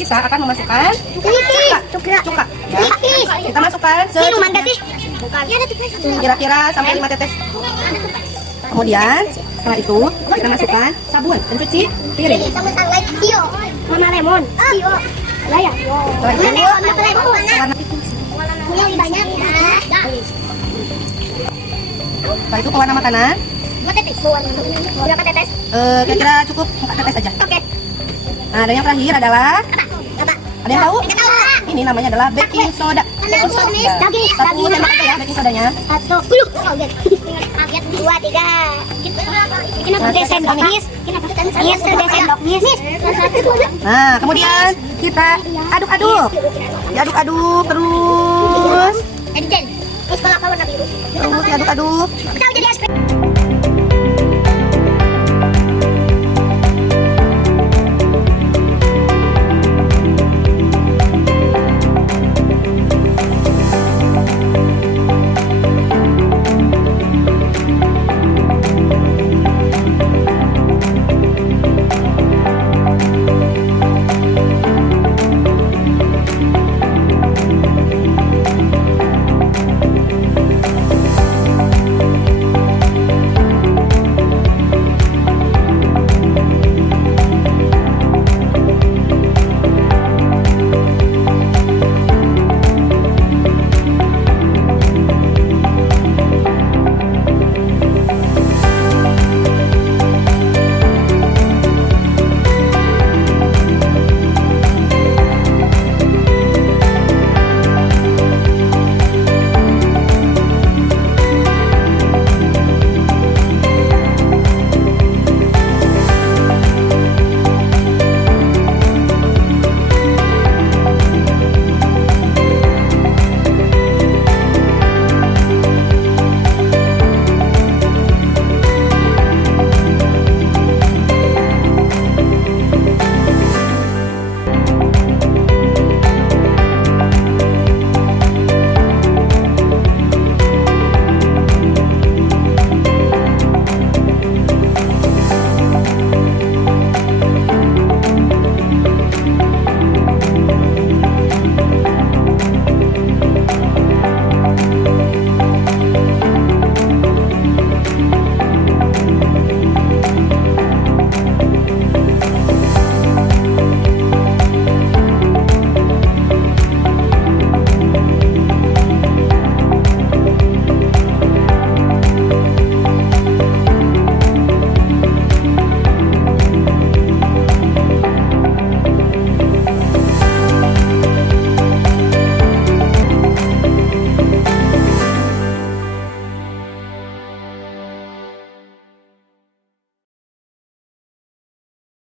kita akan memasukkan cuka. Ya. Kita masukkan kira-kira sampai 5 tetes. Kemudian setelah itu kita masukkan sabun pencuci piring. Warna lemon. Setelah itu pewarna makanan. Berapa tetes? Kira-kira cukup 4 tetes saja. Oke. Nah, dan yang terakhir adalah Apa? ada yang tahu? Ini namanya adalah baking soda. Daging. 1 sendok teh ya baking sodanya. 1, 2, 3. Ini sendok bis. Ini sendok bis. Nah, kemudian kita aduk-aduk. Diaduk-aduk terus. Terus kalau warna biru. Terus diaduk-aduk. Kita jadi es krim.